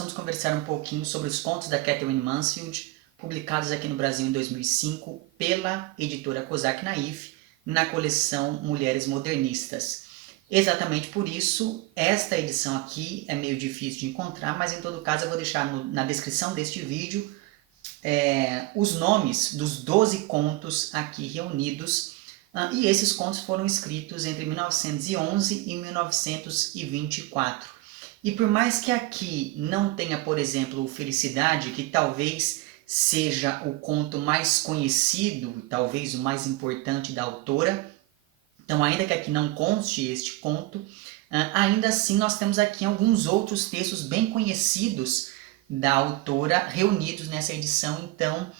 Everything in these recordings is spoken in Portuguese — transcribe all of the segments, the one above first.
vamos conversar um pouquinho sobre os contos da Katherine Mansfield, publicados aqui no Brasil em 2005 pela editora Kozak Naif, na coleção Mulheres Modernistas. Exatamente por isso, esta edição aqui é meio difícil de encontrar, mas em todo caso eu vou deixar na descrição deste vídeo os nomes dos 12 contos aqui reunidos, e esses contos foram escritos entre 1911 e 1924. E por mais que aqui não tenha, por exemplo, Felicidade, que talvez seja o conto mais conhecido, talvez o mais importante da autora, então ainda que aqui não conste este conto, ainda assim nós temos aqui alguns outros textos bem conhecidos da autora reunidos nessa edição. Então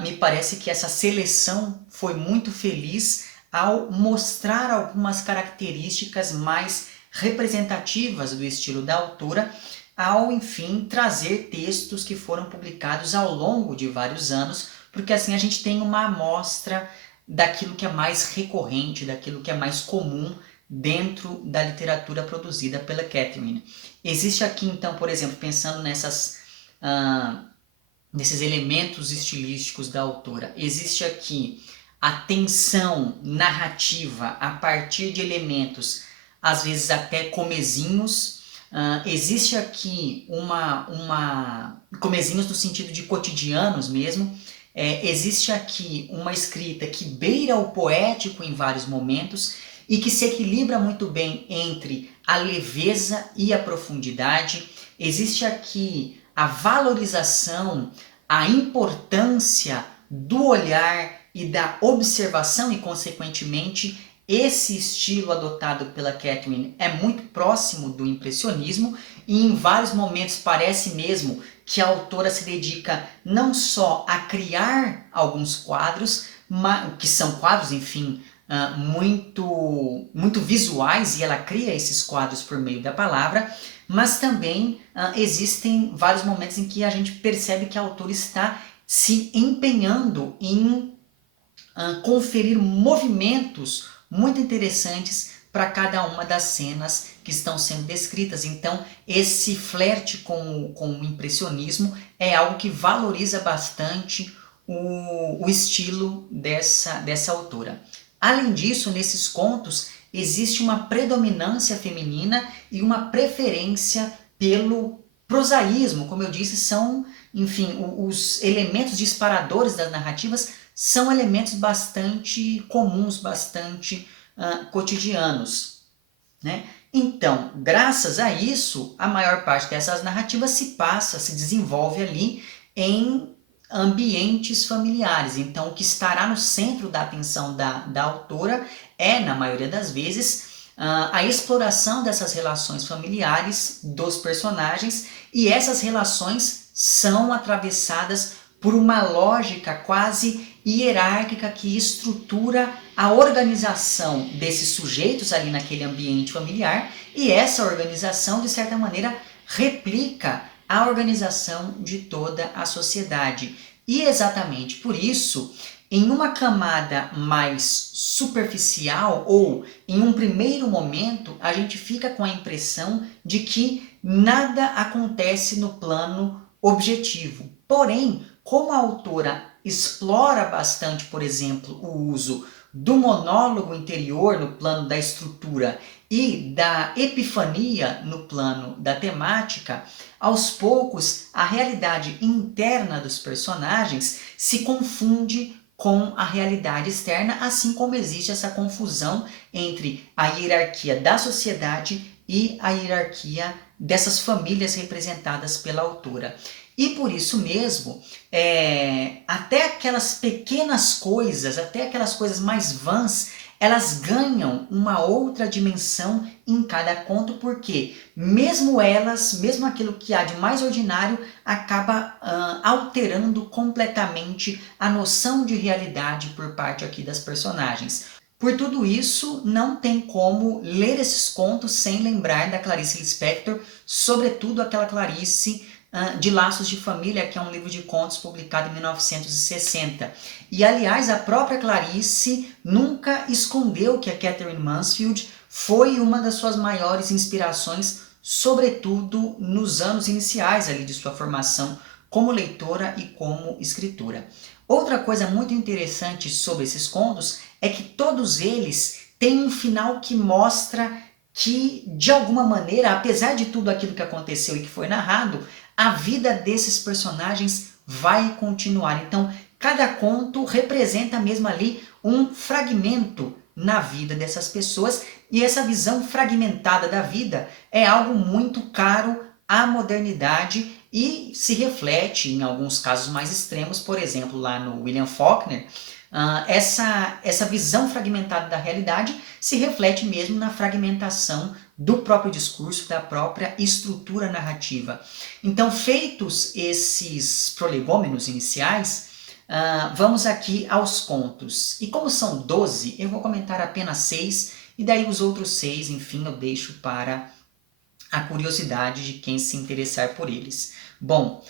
me parece que essa seleção foi muito feliz ao mostrar algumas características mais representativas do estilo da autora, ao enfim trazer textos que foram publicados ao longo de vários anos, porque assim a gente tem uma amostra daquilo que é mais recorrente, daquilo que é mais comum dentro da literatura produzida pela Katherine. Existe aqui então, por exemplo, pensando nesses elementos estilísticos da autora, existe aqui a tensão narrativa a partir de elementos às vezes até comezinhos. Existe aqui comezinhos no sentido de cotidianos mesmo. Existe aqui uma escrita que beira o poético em vários momentos e que se equilibra muito bem entre a leveza e a profundidade. Existe aqui a valorização, a importância do olhar e da observação e, consequentemente, esse estilo adotado pela Katherine é muito próximo do impressionismo e em vários momentos parece mesmo que a autora se dedica não só a criar alguns quadros, que são quadros, enfim, muito visuais, e ela cria esses quadros por meio da palavra, mas também existem vários momentos em que a gente percebe que a autora está se empenhando em conferir movimentos muito interessantes para cada uma das cenas que estão sendo descritas. Então, esse flerte com o impressionismo é algo que valoriza bastante o estilo dessa autora. Além disso, nesses contos, existe uma predominância feminina e uma preferência pelo prosaísmo. Como eu disse, são, enfim, os elementos disparadores das narrativas são elementos bastante comuns, bastante cotidianos, né? Então, graças a isso, a maior parte dessas narrativas se desenvolve ali em ambientes familiares. Então, o que estará no centro da atenção da autora é, na maioria das vezes, a exploração dessas relações familiares dos personagens, e essas relações são atravessadas por uma lógica quase hierárquica que estrutura a organização desses sujeitos ali naquele ambiente familiar, e essa organização, de certa maneira, replica a organização de toda a sociedade. E exatamente por isso, em uma camada mais superficial ou em um primeiro momento, a gente fica com a impressão de que nada acontece no plano objetivo. Porém, como a autora explora bastante, por exemplo, o uso do monólogo interior no plano da estrutura e da epifania no plano da temática, aos poucos a realidade interna dos personagens se confunde com a realidade externa, assim como existe essa confusão entre a hierarquia da sociedade e a hierarquia dessas famílias representadas pela autora. E por isso mesmo, até aquelas pequenas coisas, até aquelas coisas mais vãs, elas ganham uma outra dimensão em cada conto, porque mesmo aquilo que há de mais ordinário, acaba alterando completamente a noção de realidade por parte aqui das personagens. Por tudo isso, não tem como ler esses contos sem lembrar da Clarice Lispector, sobretudo aquela Clarice de Laços de Família, que é um livro de contos publicado em 1960. E, aliás, a própria Clarice nunca escondeu que a Katherine Mansfield foi uma das suas maiores inspirações sobretudo nos anos iniciais ali de sua formação como leitora e como escritora. Outra coisa muito interessante sobre esses contos é que todos eles têm um final que mostra que, de alguma maneira, apesar de tudo aquilo que aconteceu e que foi narrado, a vida desses personagens vai continuar. Então, cada conto representa mesmo ali um fragmento na vida dessas pessoas, e essa visão fragmentada da vida é algo muito caro à modernidade e se reflete em alguns casos mais extremos, por exemplo, lá no William Faulkner, essa visão fragmentada da realidade se reflete mesmo na fragmentação do próprio discurso, da própria estrutura narrativa. Então, feitos esses prolegômenos iniciais, vamos aqui aos contos. E como são 12, eu vou comentar apenas 6, e daí os outros 6, enfim, eu deixo para a curiosidade de quem se interessar por eles. Bom,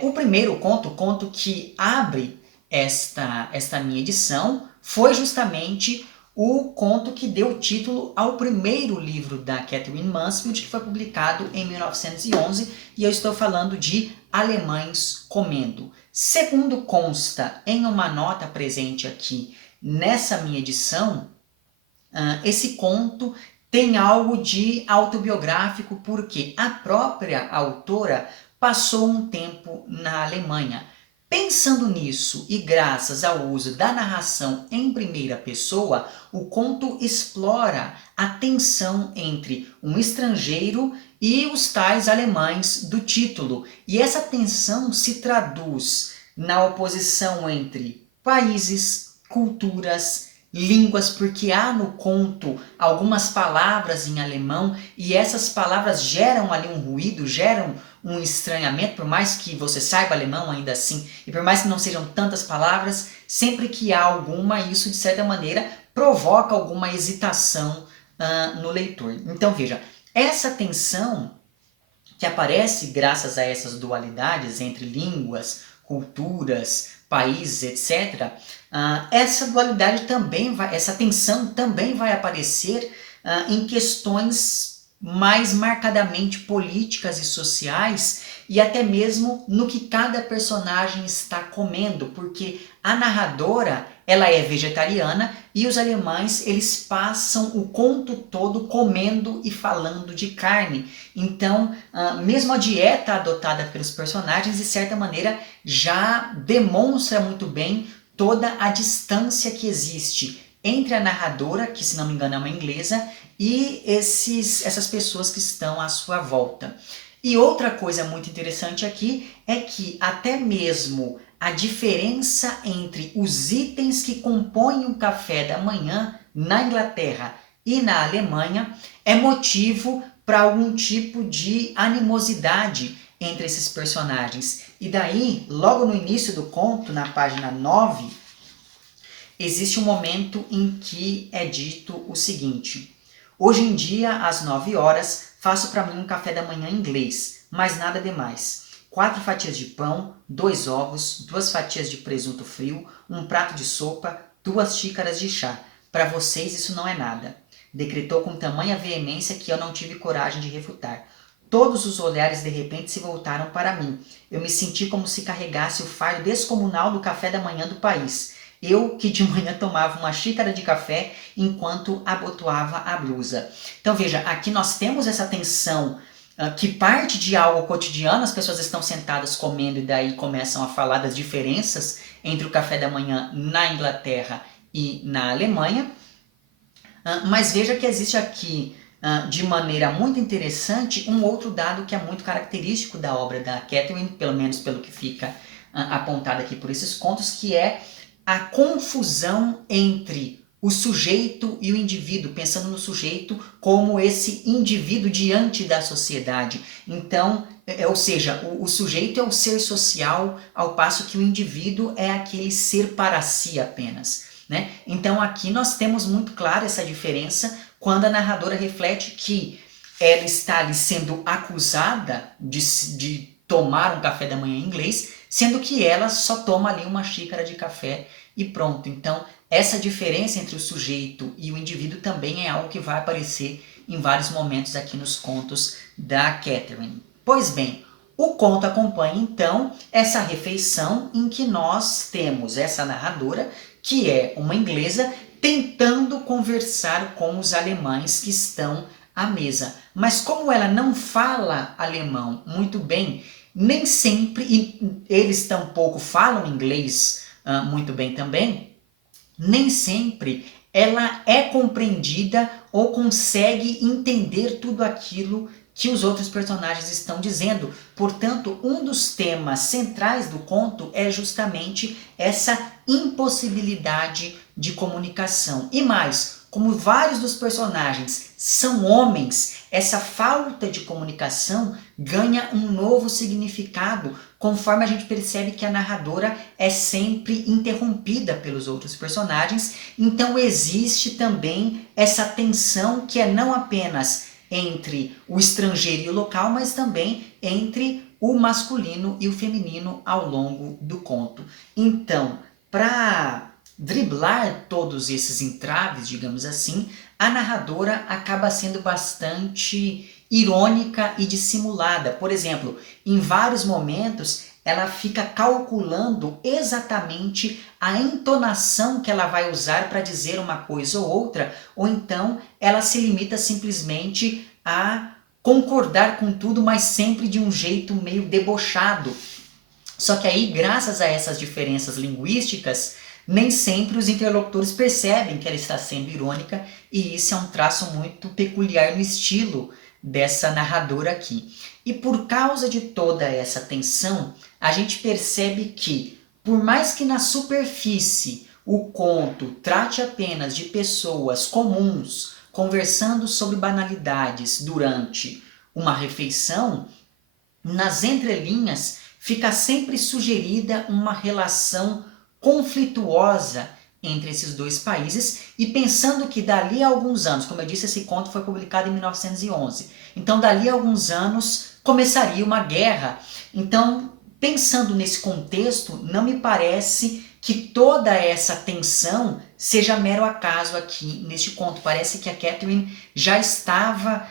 o primeiro conto, o conto que abre esta minha edição, foi justamente o conto que deu título ao primeiro livro da Katherine Mansfield, que foi publicado em 1911, e eu estou falando de Alemães Comendo. Segundo consta em uma nota presente aqui nessa minha edição, esse conto tem algo de autobiográfico, porque a própria autora passou um tempo na Alemanha. Pensando nisso e graças ao uso da narração em primeira pessoa, o conto explora a tensão entre um estrangeiro e os tais alemães do título. E essa tensão se traduz na oposição entre países, culturas, línguas, porque há no conto algumas palavras em alemão e essas palavras geram ali um ruído, geram um estranhamento, por mais que você saiba alemão ainda assim, e por mais que não sejam tantas palavras, sempre que há alguma, isso de certa maneira provoca alguma hesitação no leitor. Então veja, essa tensão que aparece graças a essas dualidades entre línguas, culturas, países, etc., essa dualidade também vai, essa tensão também vai aparecer em questões mais marcadamente políticas e sociais, e até mesmo no que cada personagem está comendo, porque a narradora, ela é vegetariana e os alemães, eles passam o conto todo comendo e falando de carne. Então, mesmo a dieta adotada pelos personagens, de certa maneira, já demonstra muito bem toda a distância que existe entre a narradora, que se não me engano é uma inglesa, e essas pessoas que estão à sua volta. E outra coisa muito interessante aqui é que até mesmo a diferença entre os itens que compõem o café da manhã na Inglaterra e na Alemanha é motivo para algum tipo de animosidade entre esses personagens. E daí, logo no início do conto, na página 9, existe um momento em que é dito o seguinte: hoje em dia, às 9 horas, faço para mim um café da manhã inglês, mas nada demais. 4 fatias de pão, 2 ovos, 2 fatias de presunto frio, um prato de sopa, 2 xícaras de chá. Para vocês isso não é nada. Decretou com tamanha veemência que eu não tive coragem de refutar. Todos os olhares de repente se voltaram para mim. Eu me senti como se carregasse o fardo descomunal do café da manhã do país. Eu, que de manhã tomava uma xícara de café enquanto abotoava a blusa. Então veja, aqui nós temos essa tensão que parte de algo cotidiano, as pessoas estão sentadas comendo e daí começam a falar das diferenças entre o café da manhã na Inglaterra e na Alemanha. Mas veja que existe aqui, de maneira muito interessante, um outro dado que é muito característico da obra da Katherine, pelo menos pelo que fica apontado aqui por esses contos, que é a confusão entre o sujeito e o indivíduo, pensando no sujeito como esse indivíduo diante da sociedade. Então, ou seja, o sujeito é o ser social, ao passo que o indivíduo é aquele ser para si apenas, né? Então aqui nós temos muito clara essa diferença quando a narradora reflete que ela está ali sendo acusada de tomar um café da manhã em inglês, sendo que ela só toma ali uma xícara de café e pronto. Então essa diferença entre o sujeito e o indivíduo também é algo que vai aparecer em vários momentos aqui nos contos da Catherine. Pois bem, o conto acompanha então essa refeição em que nós temos essa narradora, que é uma inglesa, tentando conversar com os alemães que estão à mesa. Mas como ela não fala alemão muito bem, nem sempre, e eles tampouco falam inglês muito bem também, nem sempre ela é compreendida ou consegue entender tudo aquilo que os outros personagens estão dizendo. Portanto, um dos temas centrais do conto é justamente essa impossibilidade de comunicação. E mais, como vários dos personagens são homens, essa falta de comunicação ganha um novo significado conforme a gente percebe que a narradora é sempre interrompida pelos outros personagens. Então existe também essa tensão que é não apenas entre o estrangeiro e o local, mas também entre o masculino e o feminino ao longo do conto. Então, para driblar todos esses entraves, digamos assim, a narradora acaba sendo bastante irônica e dissimulada. Por exemplo, em vários momentos ela fica calculando exatamente a entonação que ela vai usar para dizer uma coisa ou outra, ou então ela se limita simplesmente a concordar com tudo, mas sempre de um jeito meio debochado. Só que aí, graças a essas diferenças linguísticas, nem sempre os interlocutores percebem que ela está sendo irônica, e isso é um traço muito peculiar no estilo dessa narradora aqui. E por causa de toda essa tensão, a gente percebe que, por mais que na superfície o conto trate apenas de pessoas comuns conversando sobre banalidades durante uma refeição, nas entrelinhas fica sempre sugerida uma relação conflituosa entre esses dois países, e pensando que dali a alguns anos, como eu disse, esse conto foi publicado em 1911, então dali a alguns anos começaria uma guerra. Então, pensando nesse contexto, não me parece que toda essa tensão seja mero acaso aqui neste conto. Parece que a Catherine já estava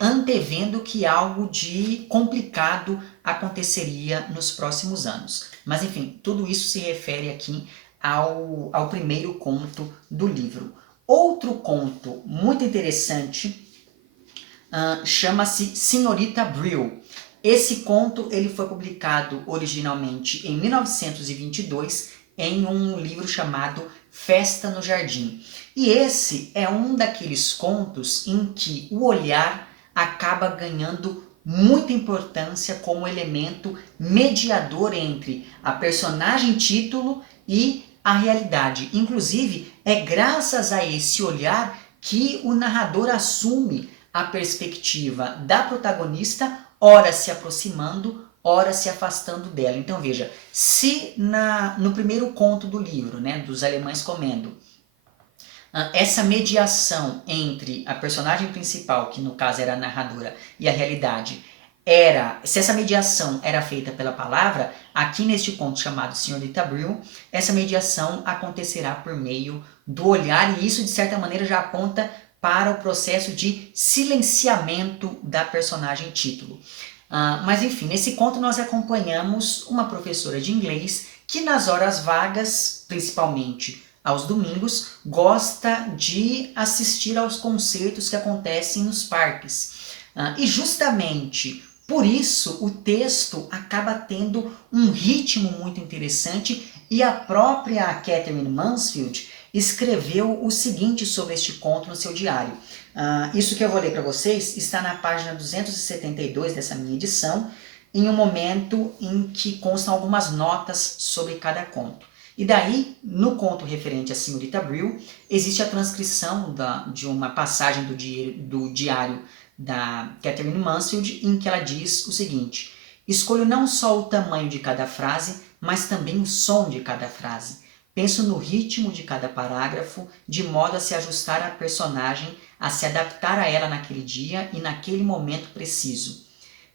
antevendo que algo de complicado aconteceria nos próximos anos. Mas enfim, tudo isso se refere aqui ao primeiro conto do livro. Outro conto muito interessante chama-se Senhorita Brill. Esse conto ele foi publicado originalmente em 1922 em um livro chamado Festa no Jardim. E esse é um daqueles contos em que o olhar acaba ganhando muita importância como elemento mediador entre a personagem título e a realidade. Inclusive, é graças a esse olhar que o narrador assume a perspectiva da protagonista, ora se aproximando, ora se afastando dela. Então veja, se no primeiro conto do livro, né, dos alemães comendo, essa mediação entre a personagem principal, que no caso era a narradora, e a realidade, se essa mediação era feita pela palavra, aqui neste conto chamado Senhorita Brill, essa mediação acontecerá por meio do olhar, e isso de certa maneira já aponta para o processo de silenciamento da personagem título. Mas enfim, nesse conto nós acompanhamos uma professora de inglês que nas horas vagas, principalmente aos domingos, gosta de assistir aos concertos que acontecem nos parques. E justamente por isso o texto acaba tendo um ritmo muito interessante, e a própria Catherine Mansfield escreveu o seguinte sobre este conto no seu diário. Isso que eu vou ler para vocês está na página 272 dessa minha edição, em um momento em que constam algumas notas sobre cada conto. E daí, no conto referente a Senhorita Brill, existe a transcrição de uma passagem do diário da Catherine Mansfield, em que ela diz o seguinte: escolho não só o tamanho de cada frase, mas também o som de cada frase. Penso no ritmo de cada parágrafo, de modo a se ajustar à personagem, a se adaptar a ela naquele dia e naquele momento preciso.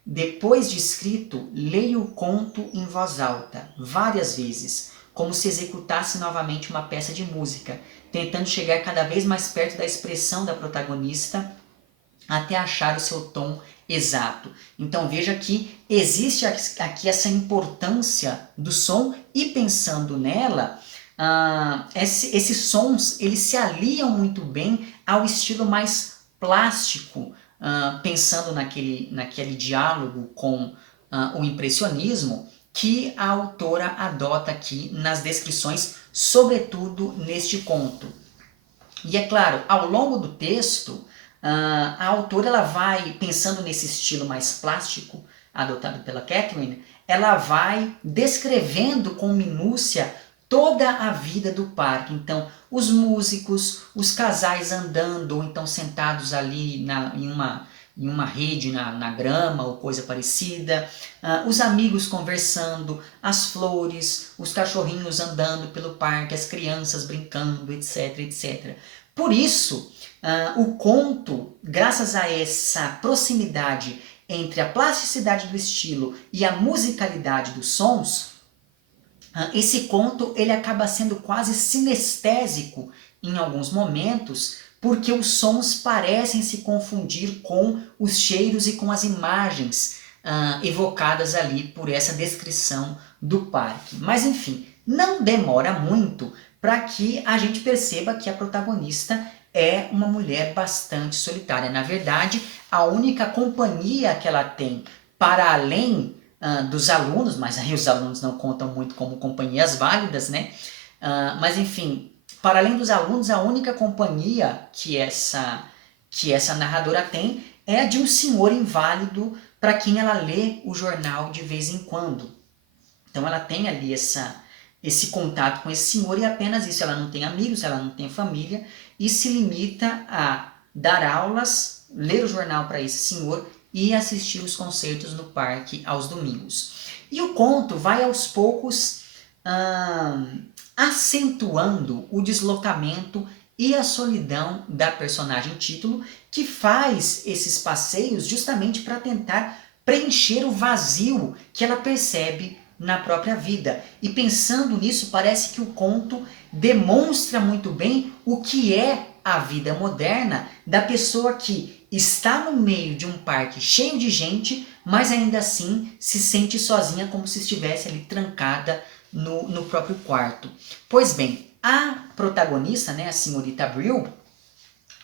Depois de escrito, leio o conto em voz alta, várias vezes, como se executasse novamente uma peça de música, tentando chegar cada vez mais perto da expressão da protagonista até achar o seu tom exato. Então veja que existe aqui essa importância do som e pensando nela, esses sons eles se aliam muito bem ao estilo mais plástico, pensando naquele diálogo com o impressionismo que a autora adota aqui nas descrições, sobretudo neste conto. E é claro, ao longo do texto, a autora ela vai, pensando nesse estilo mais plástico adotado pela Catherine, ela vai descrevendo com minúcia toda a vida do parque. Então, os músicos, os casais andando ou então sentados ali em uma rede na grama ou coisa parecida, os amigos conversando, as flores, os cachorrinhos andando pelo parque, as crianças brincando, etc, etc. Por isso, o conto, graças a essa proximidade entre a plasticidade do estilo e a musicalidade dos sons, esse conto ele acaba sendo quase sinestésico em alguns momentos, porque os sons parecem se confundir com os cheiros e com as imagens evocadas ali por essa descrição do parque. Mas enfim, não demora muito para que a gente perceba que a protagonista é uma mulher bastante solitária. Na verdade, a única companhia que ela tem para além dos alunos, mas aí os alunos não contam muito como companhias válidas, né? Mas enfim, para além dos alunos, a única companhia que essa narradora tem é a de um senhor inválido para quem ela lê o jornal de vez em quando. Então ela tem ali esse contato com esse senhor e apenas isso. Ela não tem amigos, ela não tem família e se limita a dar aulas, ler o jornal para esse senhor e assistir os concertos no parque aos domingos. E o conto vai aos poucos acentuando o deslocamento e a solidão da personagem título, que faz esses passeios justamente para tentar preencher o vazio que ela percebe na própria vida. E pensando nisso, parece que o conto demonstra muito bem o que é a vida moderna da pessoa que está no meio de um parque cheio de gente, mas ainda assim se sente sozinha, como se estivesse ali trancada no próprio quarto. Pois bem, a protagonista, né, a senhorita Brill,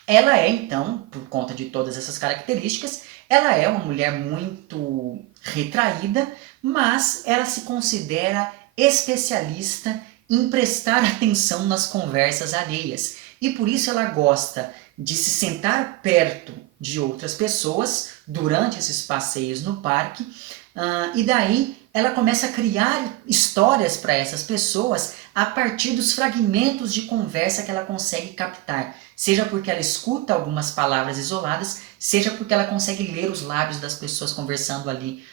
ela é então, por conta de todas essas características, ela é uma mulher muito retraída, mas ela se considera especialista em prestar atenção nas conversas alheias. E por isso ela gosta de se sentar perto de outras pessoas durante esses passeios no parque, e daí ela começa a criar histórias para essas pessoas a partir dos fragmentos de conversa que ela consegue captar. Seja porque ela escuta algumas palavras isoladas, seja porque ela consegue ler os lábios das pessoas conversando ali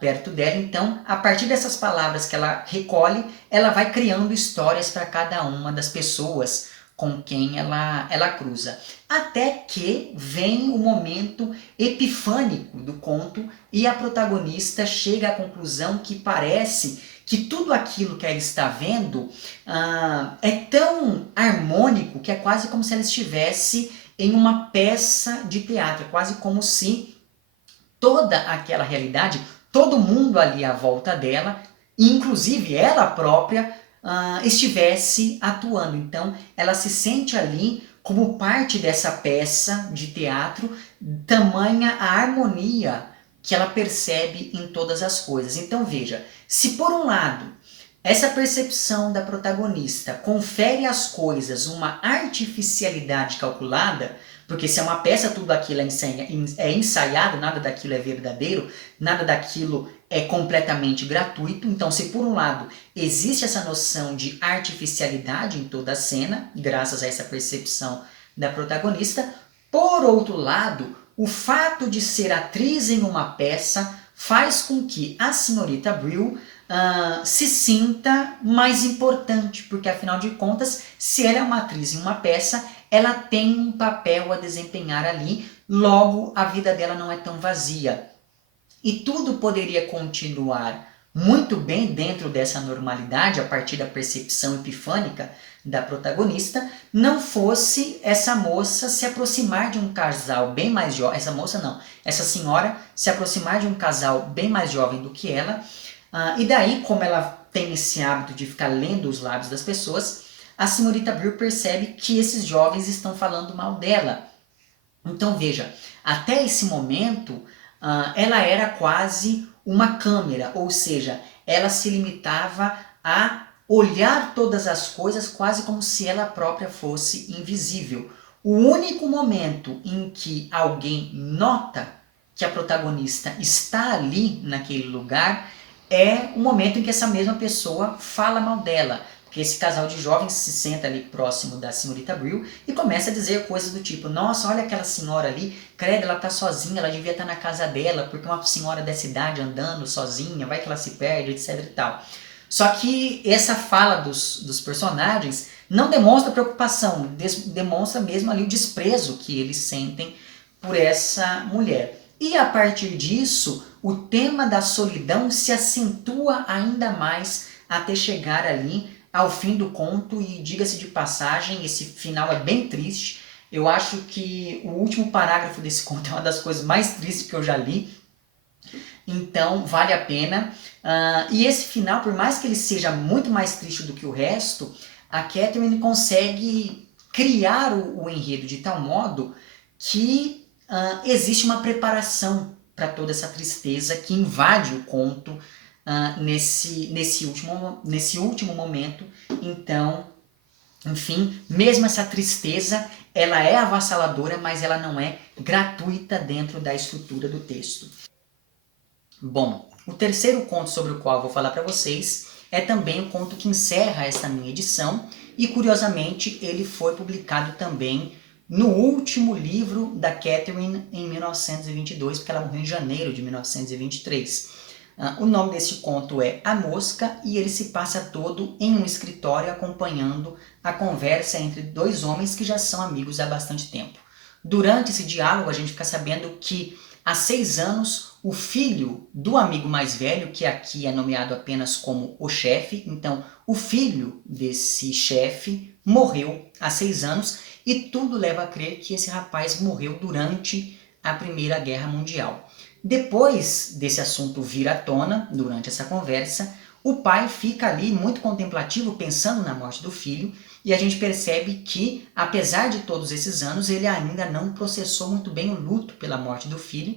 perto dela. Então, a partir dessas palavras que ela recolhe, ela vai criando histórias para cada uma das pessoas com quem ela cruza. Até que vem o momento epifânico do conto e a protagonista chega à conclusão que parece que tudo aquilo que ela está vendo é tão harmônico que é quase como se ela estivesse em uma peça de teatro, é quase como se toda aquela realidade, todo mundo ali à volta dela, inclusive ela própria, estivesse atuando. Então ela se sente ali como parte dessa peça de teatro, tamanha a harmonia que ela percebe em todas as coisas. Então veja, se por um lado essa percepção da protagonista confere às coisas uma artificialidade calculada, porque se é uma peça tudo aquilo é ensaiado, nada daquilo é verdadeiro, nada daquilo é completamente gratuito. Então, se por um lado existe essa noção de artificialidade em toda a cena, graças a essa percepção da protagonista, por outro lado, o fato de ser atriz em uma peça faz com que a senhorita Brill se sinta mais importante, porque afinal de contas, se ela é uma atriz em uma peça, ela tem um papel a desempenhar ali, logo a vida dela não é tão vazia. E tudo poderia continuar muito bem dentro dessa normalidade, a partir da percepção epifânica da protagonista, não fosse essa moça se aproximar de um casal bem mais jovem, essa moça não, essa senhora se aproximar de um casal bem mais jovem do que ela, e daí, como ela tem esse hábito de ficar lendo os lábios das pessoas, a senhorita Brill percebe que esses jovens estão falando mal dela. Então veja, até esse momento ela era quase uma câmera, ou seja, ela se limitava a olhar todas as coisas quase como se ela própria fosse invisível. O único momento em que alguém nota que a protagonista está ali naquele lugar é o momento em que essa mesma pessoa fala mal dela. Porque esse casal de jovens se senta ali próximo da senhorita Brill e começa a dizer coisas do tipo: nossa, olha aquela senhora ali, credo, ela tá sozinha, ela devia estar na casa dela, porque uma senhora dessa idade andando sozinha, vai que ela se perde, etc e tal. Só que essa fala dos personagens não demonstra preocupação, demonstra mesmo ali o desprezo que eles sentem por essa mulher. E a partir disso, o tema da solidão se acentua ainda mais até chegar ali ao fim do conto, e diga-se de passagem, esse final é bem triste. Eu acho que o último parágrafo desse conto é uma das coisas mais tristes que eu já li, então vale a pena. E esse final, por mais que ele seja muito mais triste do que o resto, a Catherine consegue criar o enredo de tal modo que existe uma preparação para toda essa tristeza que invade o conto nesse último momento. Então, enfim, mesmo essa tristeza, ela é avassaladora, mas ela não é gratuita dentro da estrutura do texto. Bom, o terceiro conto sobre o qual eu vou falar para vocês é também o conto que encerra esta minha edição, e curiosamente ele foi publicado também no último livro da Catherine em 1922, porque ela morreu em janeiro de 1923. O nome desse conto é A Mosca, e ele se passa todo em um escritório acompanhando a conversa entre dois homens que já são amigos há bastante tempo. Durante esse diálogo a gente fica sabendo que há 6 anos o filho do amigo mais velho, que aqui é nomeado apenas como o chefe, então o filho desse chefe morreu há 6 anos, e tudo leva a crer que esse rapaz morreu durante a Primeira Guerra Mundial. Depois desse assunto vir à tona, durante essa conversa, o pai fica ali muito contemplativo, pensando na morte do filho, e a gente percebe que, apesar de todos esses anos, ele ainda não processou muito bem o luto pela morte do filho,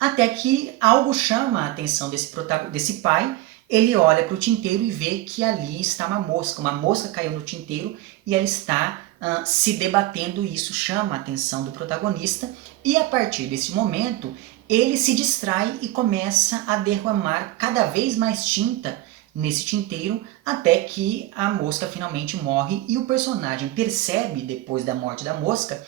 até que algo chama a atenção desse pai. Ele olha para o tinteiro e vê que ali está uma mosca caiu no tinteiro e ela está se debatendo, e isso chama a atenção do protagonista, e a partir desse momento ele se distrai e começa a derramar cada vez mais tinta nesse tinteiro, até que a mosca finalmente morre, e o personagem percebe, depois da morte da mosca,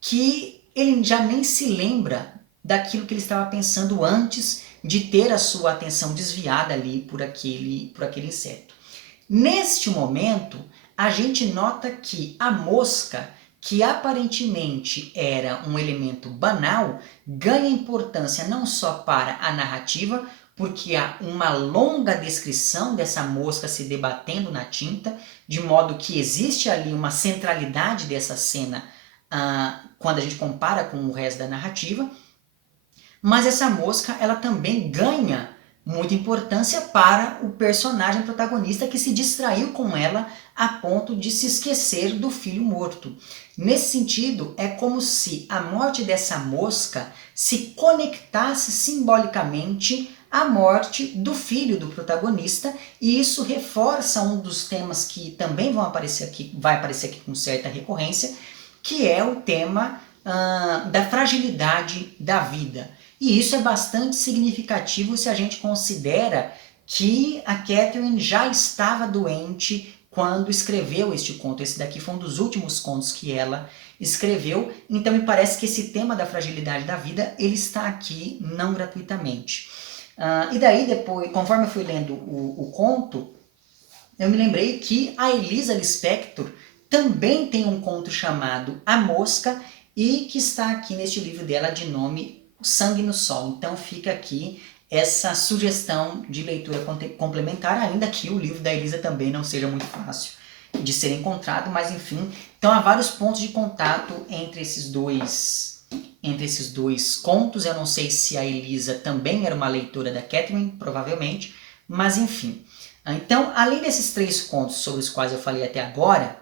que ele já nem se lembra daquilo que ele estava pensando antes de ter a sua atenção desviada ali por aquele inseto. Neste momento, a gente nota que a mosca, que aparentemente era um elemento banal, ganha importância não só para a narrativa, porque há uma longa descrição dessa mosca se debatendo na tinta, de modo que existe ali uma centralidade dessa cena quando a gente compara com o resto da narrativa, mas essa mosca ela também ganha muita importância para o personagem protagonista, que se distraiu com ela a ponto de se esquecer do filho morto. Nesse sentido, é como se a morte dessa mosca se conectasse simbolicamente à morte do filho do protagonista, e isso reforça um dos temas que também vai aparecer aqui com certa recorrência, que é o tema da fragilidade da vida. E isso é bastante significativo se a gente considera que a Catherine já estava doente quando escreveu este conto. Esse daqui foi um dos últimos contos que ela escreveu, então me parece que esse tema da fragilidade da vida, ele está aqui não gratuitamente. E daí depois, conforme eu fui lendo o conto, eu me lembrei que a Elisa Lispector também tem um conto chamado A Mosca, e que está aqui neste livro dela de nome Sangue no Sol. Então fica aqui essa sugestão de leitura complementar, ainda que o livro da Elisa também não seja muito fácil de ser encontrado, mas enfim, então há vários pontos de contato entre esses dois contos. Eu não sei se a Elisa também era uma leitora da Catherine, provavelmente, mas enfim. Então, além desses 3 contos sobre os quais eu falei até agora,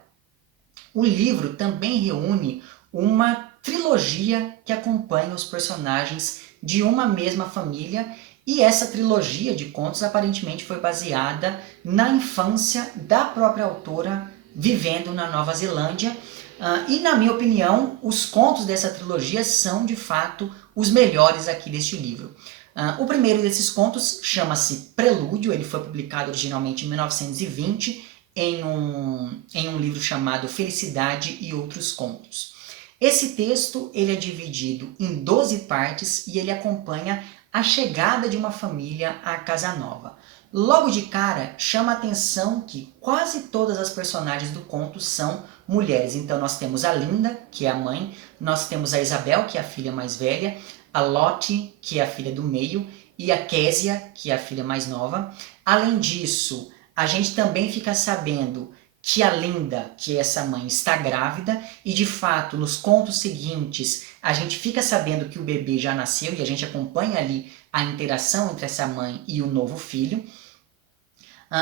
o livro também reúne uma trilogia que acompanha os personagens de uma mesma família, e essa trilogia de contos aparentemente foi baseada na infância da própria autora vivendo na Nova Zelândia. E na minha opinião, os contos dessa trilogia são de fato os melhores aqui deste livro. O primeiro desses contos chama-se Prelúdio, ele foi publicado originalmente em 1920 em um livro chamado Felicidade e Outros Contos. Esse texto ele é dividido em 12 partes e ele acompanha a chegada de uma família à casa nova. Logo de cara, chama a atenção que quase todas as personagens do conto são mulheres. Então nós temos a Linda, que é a mãe, nós temos a Isabel, que é a filha mais velha, a Lottie, que é a filha do meio, e a Késia, que é a filha mais nova. Além disso, a gente também fica sabendo que a Linda, que é essa mãe, está grávida, e de fato nos contos seguintes a gente fica sabendo que o bebê já nasceu e a gente acompanha ali a interação entre essa mãe e o novo filho.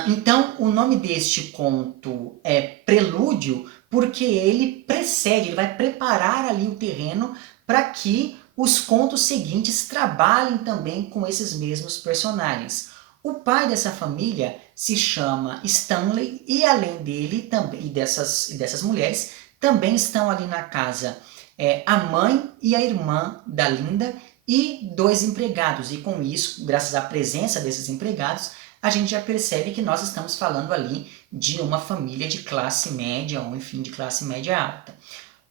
Então o nome deste conto é Prelúdio porque ele precede, ele vai preparar ali o terreno para que os contos seguintes trabalhem também com esses mesmos personagens. O pai dessa família se chama Stanley e além dele também, e dessas mulheres também estão ali na casa a mãe e a irmã da Linda e 2 empregados. E com isso, graças à presença desses empregados, a gente já percebe que nós estamos falando ali de uma família de classe média ou enfim de classe média alta.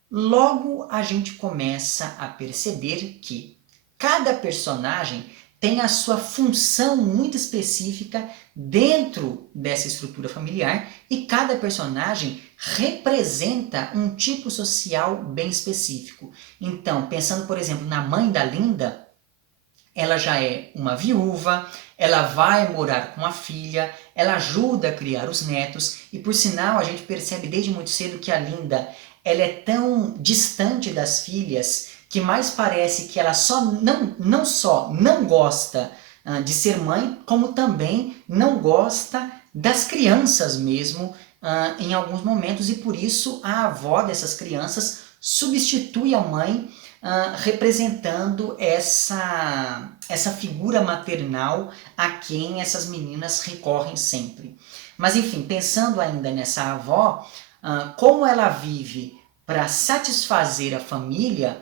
Logo a gente começa a perceber que cada personagem tem a sua função muito específica dentro dessa estrutura familiar e cada personagem representa um tipo social bem específico. Então, pensando por exemplo na mãe da Linda, ela já é uma viúva, ela vai morar com a filha, ela ajuda a criar os netos e por sinal a gente percebe desde muito cedo que a Linda ela é tão distante das filhas que mais parece que ela não só não gosta de ser mãe, como também não gosta das crianças mesmo em alguns momentos, e por isso a avó dessas crianças substitui a mãe representando essa figura maternal a quem essas meninas recorrem sempre. Mas enfim, pensando ainda nessa avó, como ela vive para satisfazer a família,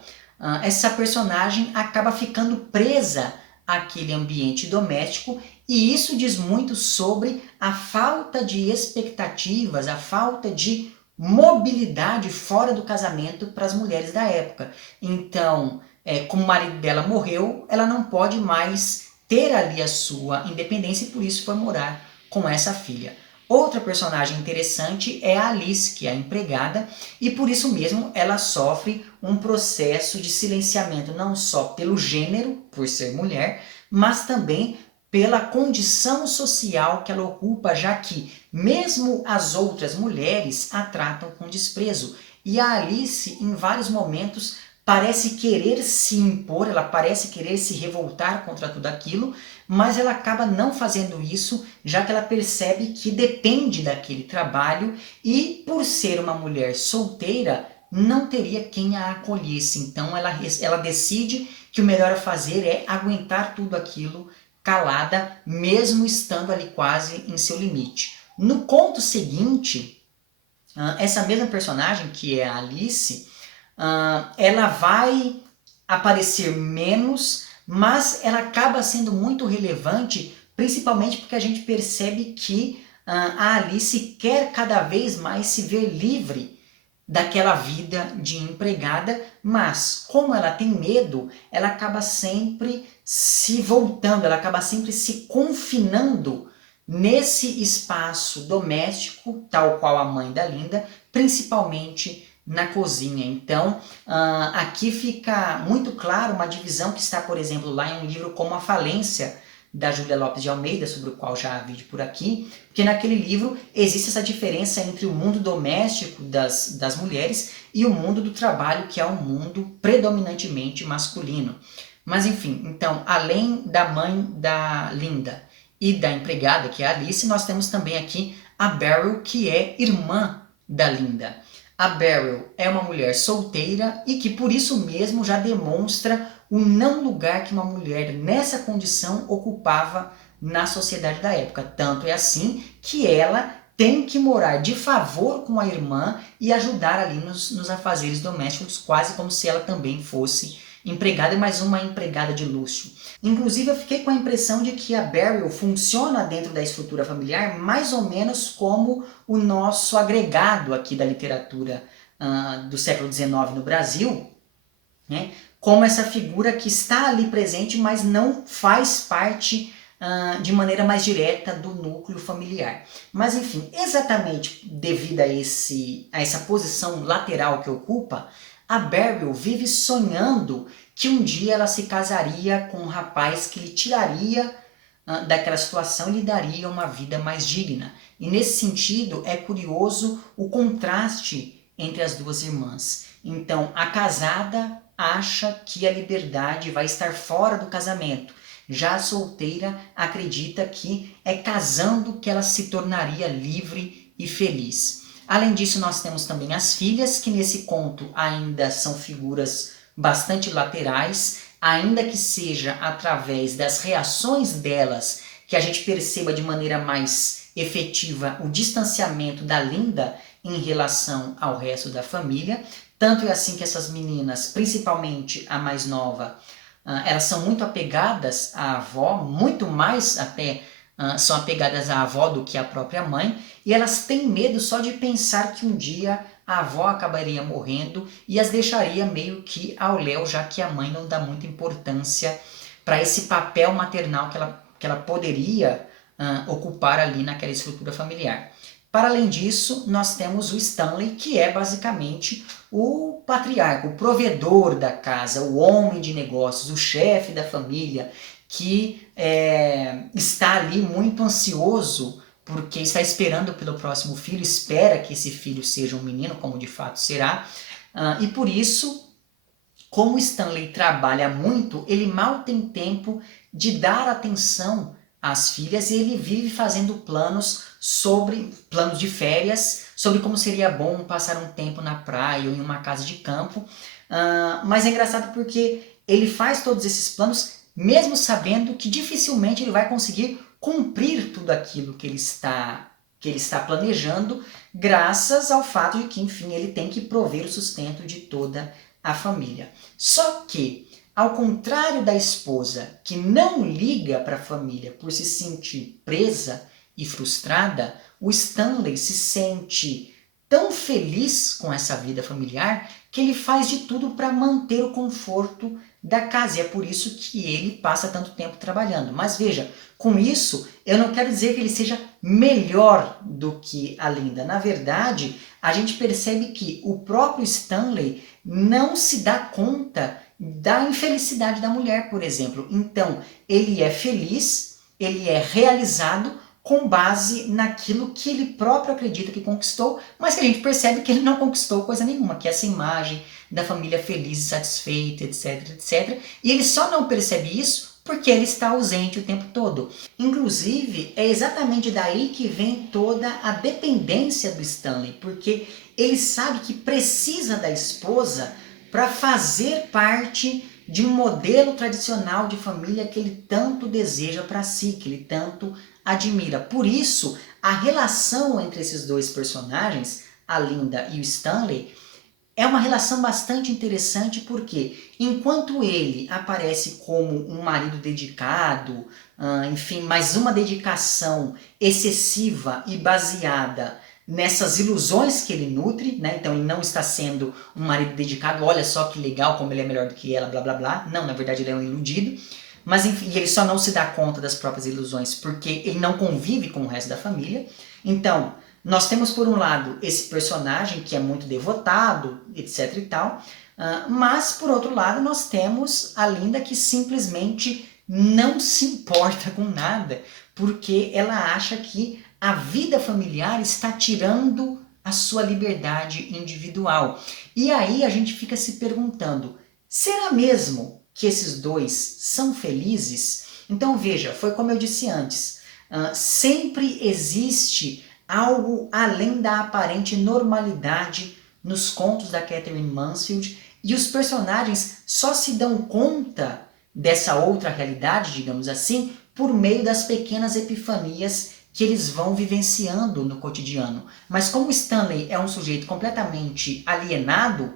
essa personagem acaba ficando presa àquele ambiente doméstico e isso diz muito sobre a falta de expectativas, a falta de mobilidade fora do casamento para as mulheres da época. Então, como o marido dela morreu, ela não pode mais ter ali a sua independência e por isso foi morar com essa filha. Outra personagem interessante é a Alice, que é a empregada, e por isso mesmo ela sofre um processo de silenciamento não só pelo gênero, por ser mulher, mas também pela condição social que ela ocupa, já que mesmo as outras mulheres a tratam com desprezo. E a Alice, em vários momentos, parece querer se impor, ela parece querer se revoltar contra tudo aquilo, mas ela acaba não fazendo isso, já que ela percebe que depende daquele trabalho e, por ser uma mulher solteira, não teria quem a acolhesse. Então ela decide que o melhor a fazer é aguentar tudo aquilo calada, mesmo estando ali quase em seu limite. No conto seguinte, essa mesma personagem, que é a Alice, ela vai aparecer menos, mas ela acaba sendo muito relevante, principalmente porque a gente percebe que a Alice quer cada vez mais se ver livre daquela vida de empregada, mas como ela tem medo, ela acaba sempre se voltando, ela acaba sempre se confinando nesse espaço doméstico, tal qual a mãe da Linda, principalmente na cozinha. Então, aqui fica muito claro uma divisão que está, por exemplo, lá em um livro como A Falência da Júlia Lopes de Almeida, sobre o qual já há vídeo por aqui, porque naquele livro existe essa diferença entre o mundo doméstico das mulheres e o mundo do trabalho, que é um mundo predominantemente masculino. Mas enfim, então, além da mãe da Linda e da empregada, que é a Alice, nós temos também aqui a Beryl, que é irmã da Linda. A Beryl é uma mulher solteira e que por isso mesmo já demonstra o não lugar que uma mulher nessa condição ocupava na sociedade da época. Tanto é assim que ela tem que morar de favor com a irmã e ajudar ali nos afazeres domésticos, quase como se ela também fosse empregada, mas uma empregada de luxo. Inclusive, eu fiquei com a impressão de que a Beryl funciona dentro da estrutura familiar mais ou menos como o nosso agregado aqui da literatura do século XIX no Brasil, né? Como essa figura que está ali presente, mas não faz parte de maneira mais direta do núcleo familiar. Mas enfim, exatamente devido a essa posição lateral que ocupa, a Beryl vive sonhando que um dia ela se casaria com um rapaz que lhe tiraria daquela situação e lhe daria uma vida mais digna. E nesse sentido é curioso o contraste entre as duas irmãs. Então, a casada acha que a liberdade vai estar fora do casamento. Já a solteira acredita que é casando que ela se tornaria livre e feliz. Além disso, nós temos também as filhas, que nesse conto ainda são figuras bastante laterais, ainda que seja através das reações delas que a gente perceba de maneira mais efetiva o distanciamento da Linda em relação ao resto da família. Tanto é assim que essas meninas, principalmente a mais nova, elas são muito apegadas à avó, muito mais até são apegadas à avó do que à própria mãe, e elas têm medo só de pensar que um dia a avó acabaria morrendo e as deixaria meio que ao léu, já que a mãe não dá muita importância para esse papel maternal que ela poderia ocupar ali naquela estrutura familiar. Para além disso, nós temos o Stanley, que é basicamente o patriarca, o provedor da casa, o homem de negócios, o chefe da família, que está ali muito ansioso porque está esperando pelo próximo filho, espera que esse filho seja um menino, como de fato será, e por isso, como Stanley trabalha muito, ele mal tem tempo de dar atenção às filhas e ele vive fazendo planos de férias, sobre como seria bom passar um tempo na praia ou em uma casa de campo, mas é engraçado porque ele faz todos esses planos mesmo sabendo que dificilmente ele vai conseguir cumprir tudo aquilo que ele está planejando, graças ao fato de que, enfim, ele tem que prover o sustento de toda a família. Só que, ao contrário da esposa, que não liga para a família por se sentir presa e frustrada, o Stanley se sente tão feliz com essa vida familiar que ele faz de tudo para manter o conforto da casa, e é por isso que ele passa tanto tempo trabalhando. Mas veja, com isso eu não quero dizer que ele seja melhor do que a Linda. Na verdade, a gente percebe que o próprio Stanley não se dá conta da infelicidade da mulher, por exemplo. Então, ele é feliz, ele é realizado com base naquilo que ele próprio acredita que conquistou, mas que a gente percebe que ele não conquistou coisa nenhuma, que é essa imagem da família feliz e satisfeita, etc, etc. E ele só não percebe isso porque ele está ausente o tempo todo. Inclusive, é exatamente daí que vem toda a dependência do Stanley, porque ele sabe que precisa da esposa para fazer parte de um modelo tradicional de família que ele tanto deseja para si, que ele tanto admira. Por isso, a relação entre esses dois personagens, a Linda e o Stanley, é uma relação bastante interessante porque, enquanto ele aparece como um marido dedicado, enfim, mas uma dedicação excessiva e baseada nessas ilusões que ele nutre, né? Então ele não está sendo um marido dedicado, olha só que legal, como ele é melhor do que ela, blá blá blá. Não, na verdade ele é um iludido. Mas enfim, ele só não se dá conta das próprias ilusões porque ele não convive com o resto da família. Então, nós temos por um lado esse personagem que é muito devotado, etc e tal, mas por outro lado nós temos a Linda que simplesmente não se importa com nada, porque ela acha que a vida familiar está tirando a sua liberdade individual. E aí a gente fica se perguntando, será mesmo que esses dois são felizes? Então veja, foi como eu disse antes, sempre existe algo além da aparente normalidade nos contos da Catherine Mansfield, e os personagens só se dão conta dessa outra realidade, digamos assim, por meio das pequenas epifanias que eles vão vivenciando no cotidiano. Mas como Stanley é um sujeito completamente alienado,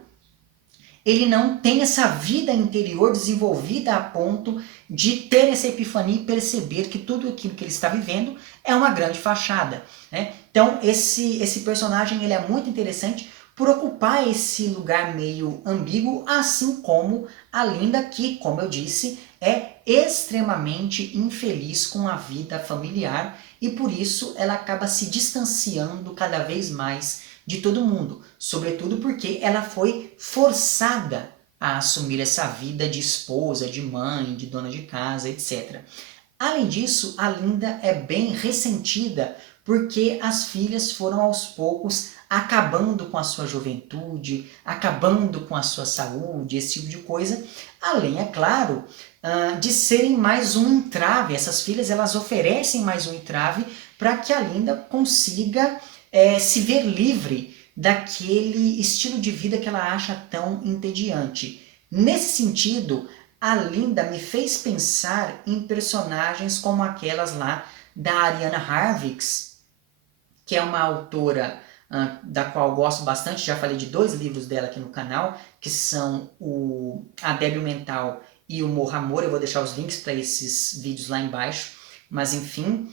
ele não tem essa vida interior desenvolvida a ponto de ter essa epifania e perceber que tudo aquilo que ele está vivendo é uma grande fachada, né? Então esse personagem ele é muito interessante por ocupar esse lugar meio ambíguo, assim como a Linda, que, como eu disse, é extremamente infeliz com a vida familiar e por isso ela acaba se distanciando cada vez mais de todo mundo, sobretudo porque ela foi forçada a assumir essa vida de esposa, de mãe, de dona de casa, etc. Além disso, a Linda é bem ressentida porque as filhas foram aos poucos acabando com a sua juventude, acabando com a sua saúde, esse tipo de coisa, além, é claro, de serem mais um entrave. Essas filhas elas oferecem mais um entrave para que a Linda consiga se ver livre daquele estilo de vida que ela acha tão entediante. Nesse sentido, a Linda me fez pensar em personagens como aquelas lá da Ariana Harvix, que é uma autora da qual eu gosto bastante, já falei de 2 livros dela aqui no canal, que são A Débil Mental e o Morra Amor. Eu vou deixar os links para esses vídeos lá embaixo, mas enfim,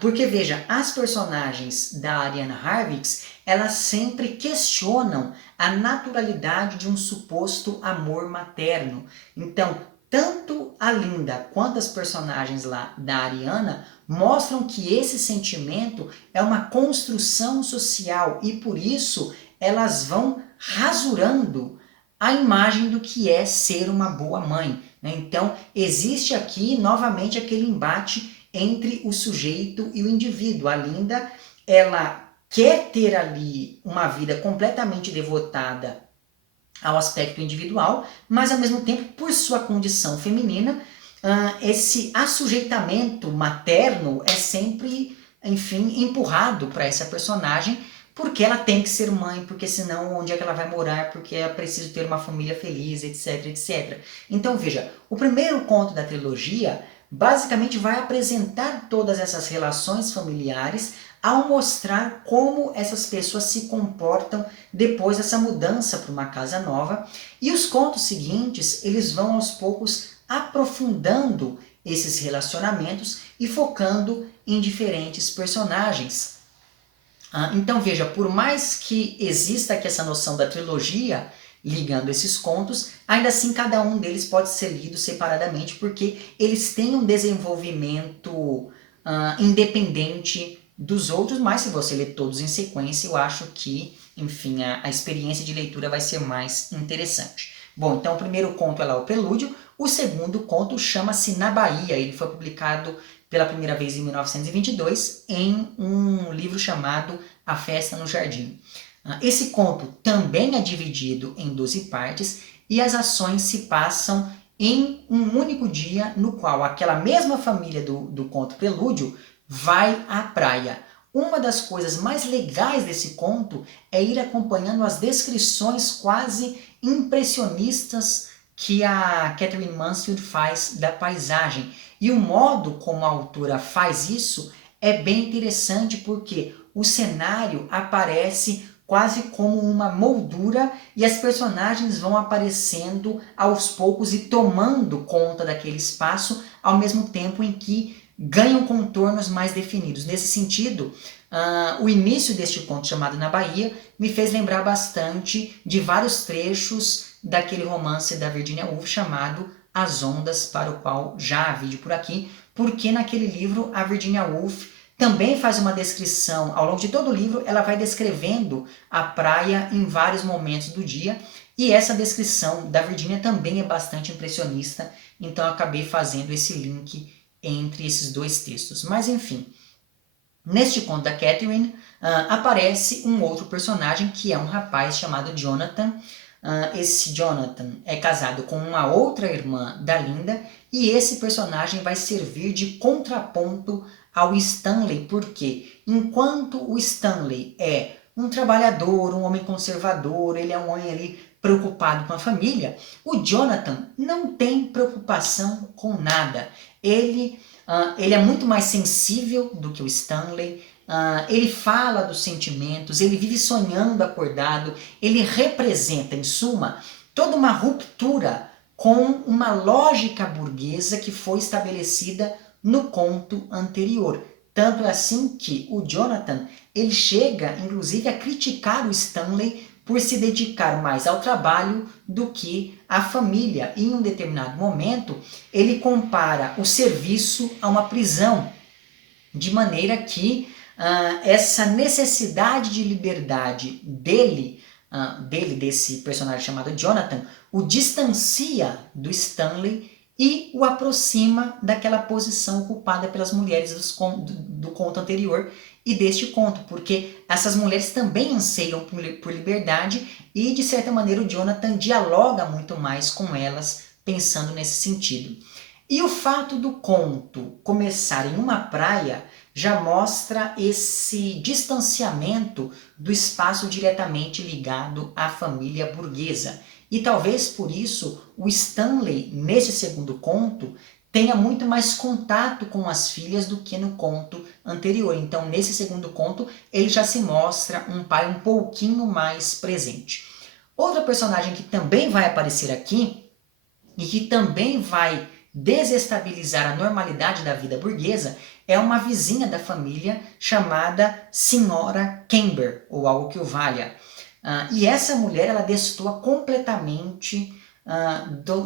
porque veja, as personagens da Ariana Harvix, elas sempre questionam a naturalidade de um suposto amor materno. Então, tanto a Linda quanto as personagens lá da Ariana mostram que esse sentimento é uma construção social e por isso elas vão rasurando a imagem do que é ser uma boa mãe, né? Então existe aqui novamente aquele embate entre o sujeito e o indivíduo. A Linda, ela quer ter ali uma vida completamente devotada ao aspecto individual, mas ao mesmo tempo, por sua condição feminina, esse assujeitamento materno é sempre, enfim, empurrado para essa personagem, porque ela tem que ser mãe, porque senão onde é que ela vai morar, porque é preciso ter uma família feliz, etc, etc. Então veja, o primeiro conto da trilogia basicamente vai apresentar todas essas relações familiares ao mostrar como essas pessoas se comportam depois dessa mudança para uma casa nova. E os contos seguintes, eles vão aos poucos aprofundando esses relacionamentos e focando em diferentes personagens. Então veja, por mais que exista aqui essa noção da trilogia ligando esses contos, ainda assim cada um deles pode ser lido separadamente porque eles têm um desenvolvimento independente dos outros, mas se você ler todos em sequência, eu acho que, enfim, a experiência de leitura vai ser mais interessante. Bom, então o primeiro conto é lá o Prelúdio, o segundo conto chama-se Na Bahia, ele foi publicado pela primeira vez em 1922 em um livro chamado A Festa no Jardim. Esse conto também é dividido em 12 partes e as ações se passam em um único dia no qual aquela mesma família do conto Prelúdio vai à praia. Uma das coisas mais legais desse conto é ir acompanhando as descrições quase impressionistas que a Catherine Mansfield faz da paisagem. E o modo como a autora faz isso é bem interessante porque o cenário aparece quase como uma moldura e as personagens vão aparecendo aos poucos e tomando conta daquele espaço ao mesmo tempo em que ganham contornos mais definidos. Nesse sentido, o início deste conto chamado Na Bahia me fez lembrar bastante de vários trechos daquele romance da Virginia Woolf chamado As Ondas, para o qual já há vídeo por aqui, porque naquele livro a Virginia Woolf também faz uma descrição, ao longo de todo o livro, ela vai descrevendo a praia em vários momentos do dia, e essa descrição da Virginia também é bastante impressionista, então eu acabei fazendo esse link entre esses dois textos. Mas enfim, neste conto da Catherine, aparece um outro personagem que é um rapaz chamado Jonathan. Esse Jonathan é casado com uma outra irmã da Linda, e esse personagem vai servir de contraponto ao Stanley, porque enquanto o Stanley é um trabalhador, um homem conservador, ele é um homem ali preocupado com a família, o Jonathan não tem preocupação com nada. Ele é muito mais sensível do que o Stanley, ele fala dos sentimentos, ele vive sonhando acordado, ele representa, em suma, toda uma ruptura com uma lógica burguesa que foi estabelecida no conto anterior. Tanto é assim que o Jonathan, ele chega, inclusive, a criticar o Stanley por se dedicar mais ao trabalho do que à família. E em um determinado momento, ele compara o serviço a uma prisão, de maneira que essa necessidade de liberdade desse personagem chamado Jonathan, o distancia do Stanley e o aproxima daquela posição ocupada pelas mulheres do conto anterior e deste conto, porque essas mulheres também anseiam por liberdade e, de certa maneira, o Jonathan dialoga muito mais com elas, pensando nesse sentido. E o fato do conto começar em uma praia já mostra esse distanciamento do espaço diretamente ligado à família burguesa. E talvez por isso o Stanley, nesse segundo conto, tenha muito mais contato com as filhas do que no conto anterior. Então, nesse segundo conto, ele já se mostra um pai um pouquinho mais presente. Outra personagem que também vai aparecer aqui e que também vai desestabilizar a normalidade da vida burguesa é uma vizinha da família chamada Senhora Camber, ou algo que o valha. E essa mulher, ela destoa completamente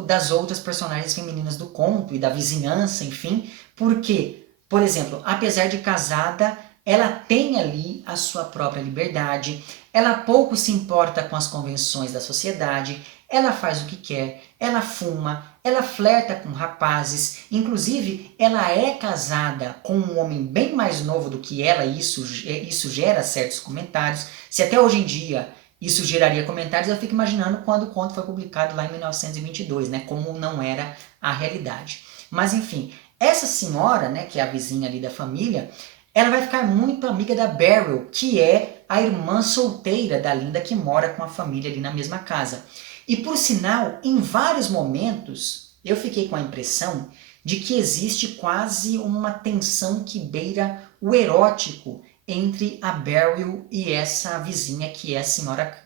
das outras personagens femininas do conto e da vizinhança, enfim, porque, por exemplo, apesar de casada, ela tem ali a sua própria liberdade, ela pouco se importa com as convenções da sociedade, ela faz o que quer, ela fuma, ela flerta com rapazes, inclusive ela é casada com um homem bem mais novo do que ela, e isso gera certos comentários. Se até hoje em dia isso geraria comentários, eu fico imaginando quando o conto foi publicado lá em 1922, né, como não era a realidade. Mas enfim, essa senhora, né, que é a vizinha ali da família, ela vai ficar muito amiga da Beryl, que é a irmã solteira da Linda, que mora com a família ali na mesma casa. E por sinal, em vários momentos, eu fiquei com a impressão de que existe quase uma tensão que beira o erótico entre a Beryl e essa vizinha que é a senhora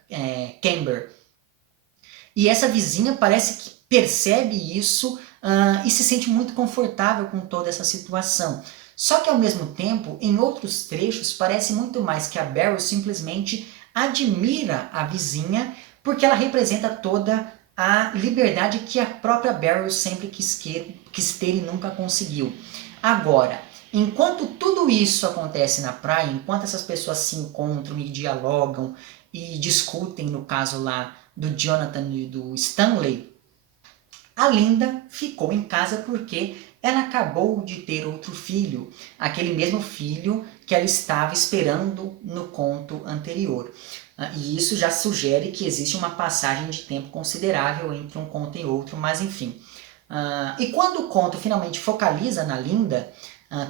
Camber. E essa vizinha parece que percebe isso e se sente muito confortável com toda essa situação. Só que ao mesmo tempo, em outros trechos, parece muito mais que a Beryl simplesmente admira a vizinha porque ela representa toda a liberdade que a própria Beryl sempre quis ter e nunca conseguiu. Agora, enquanto tudo isso acontece na praia, enquanto essas pessoas se encontram e dialogam e discutem, no caso lá do Jonathan e do Stanley, a Linda ficou em casa porque ela acabou de ter outro filho, aquele mesmo filho que ela estava esperando no conto anterior. E isso já sugere que existe uma passagem de tempo considerável entre um conto e outro, mas enfim. E quando o conto finalmente focaliza na Linda,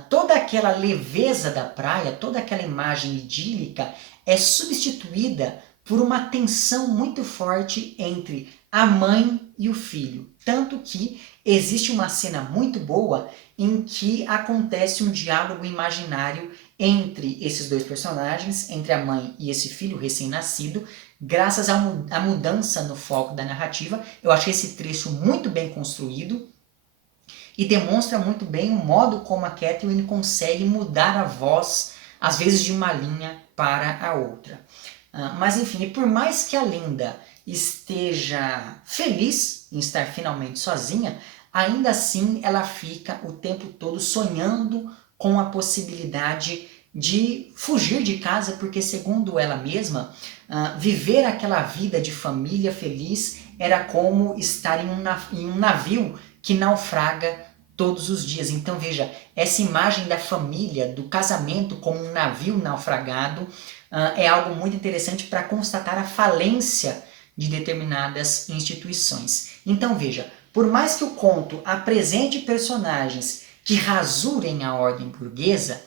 toda aquela leveza da praia, toda aquela imagem idílica é substituída por uma tensão muito forte entre a mãe e o filho. Tanto que existe uma cena muito boa em que acontece um diálogo imaginário entre esses dois personagens, entre a mãe e esse filho recém-nascido, graças à mudança no foco da narrativa. Eu achei esse trecho muito bem construído e demonstra muito bem o modo como a Catherine consegue mudar a voz, às vezes de uma linha para a outra. Mas enfim, por mais que a Linda esteja feliz em estar finalmente sozinha, ainda assim ela fica o tempo todo sonhando com a possibilidade de fugir de casa, porque segundo ela mesma, viver aquela vida de família feliz era como estar em um navio que naufraga todos os dias. Então veja, essa imagem da família, do casamento como um navio naufragado, é algo muito interessante para constatar a falência de determinadas instituições. Então veja, por mais que o conto apresente personagens que rasurem a ordem burguesa,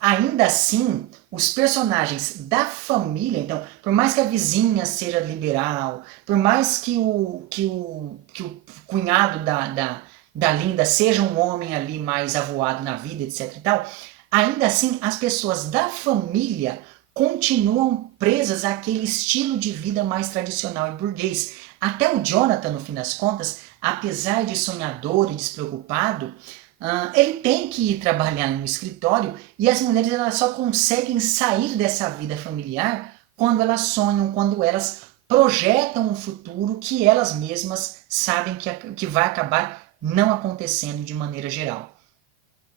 ainda assim, os personagens da família, então, por mais que a vizinha seja liberal, por mais que o cunhado da Linda seja um homem ali mais avoado na vida, etc e tal, ainda assim, as pessoas da família continuam presas àquele estilo de vida mais tradicional e burguês. Até o Jonathan, no fim das contas, apesar de sonhador e despreocupado, ele tem que ir trabalhar no escritório e as mulheres elas só conseguem sair dessa vida familiar quando elas sonham, quando elas projetam um futuro que elas mesmas sabem que vai acabar não acontecendo de maneira geral.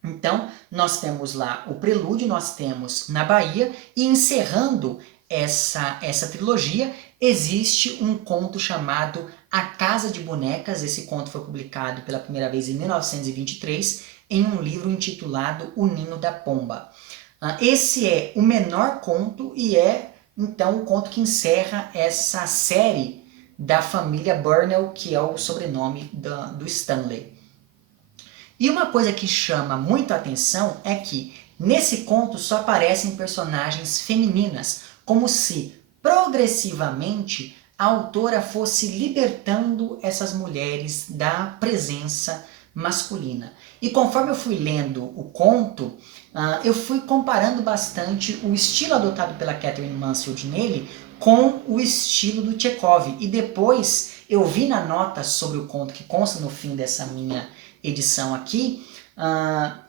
Então, nós temos lá o prelúdio, nós temos Na Bahia, e encerrando essa trilogia, existe um conto chamado A Casa de Bonecas. Esse conto foi publicado pela primeira vez em 1923, em um livro intitulado O Ninho da Pomba. Esse é o menor conto e é, então, o conto que encerra essa série da família Burnell, que é o sobrenome do Stanley. E uma coisa que chama muito a atenção é que nesse conto só aparecem personagens femininas, como se progressivamente a autora fosse libertando essas mulheres da presença masculina. E conforme eu fui lendo o conto, eu fui comparando bastante o estilo adotado pela Catherine Mansfield nele com o estilo do Chekhov. E depois eu vi na nota sobre o conto que consta no fim dessa minha edição aqui,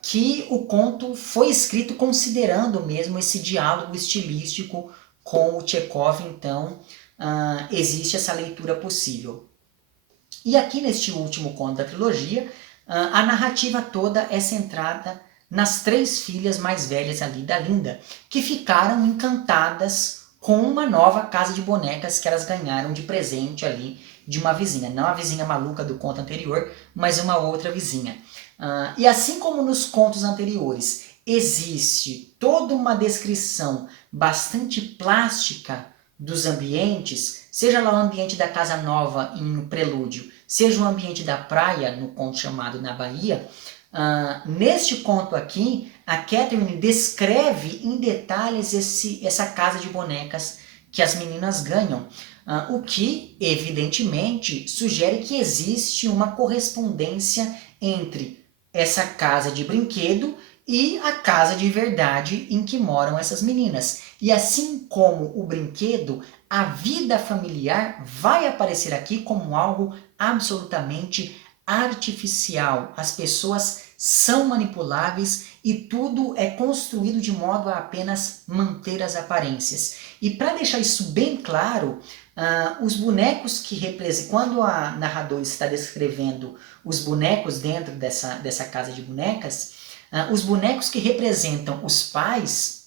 que o conto foi escrito considerando mesmo esse diálogo estilístico com o Chekhov, então existe essa leitura possível. E aqui neste último conto da trilogia, a narrativa toda é centrada nas 3 filhas mais velhas ali da Linda, que ficaram encantadas com uma nova casa de bonecas que elas ganharam de presente ali de uma vizinha. Não a vizinha maluca do conto anterior, mas uma outra vizinha. E assim como nos contos anteriores, existe toda uma descrição bastante plástica dos ambientes, seja lá o ambiente da casa nova em Prelúdio, seja o ambiente da praia no conto chamado Na Bahia, neste conto aqui, a Catherine descreve em detalhes essa casa de bonecas que as meninas ganham, o que, evidentemente, sugere que existe uma correspondência entre essa casa de brinquedo e a casa de verdade em que moram essas meninas. E assim como o brinquedo, a vida familiar vai aparecer aqui como algo absolutamente artificial. As pessoas são manipuláveis e tudo é construído de modo a apenas manter as aparências. E para deixar isso bem claro, os bonecos que representam, quando a narradora está descrevendo os bonecos dentro dessa casa de bonecas, os bonecos que representam os pais,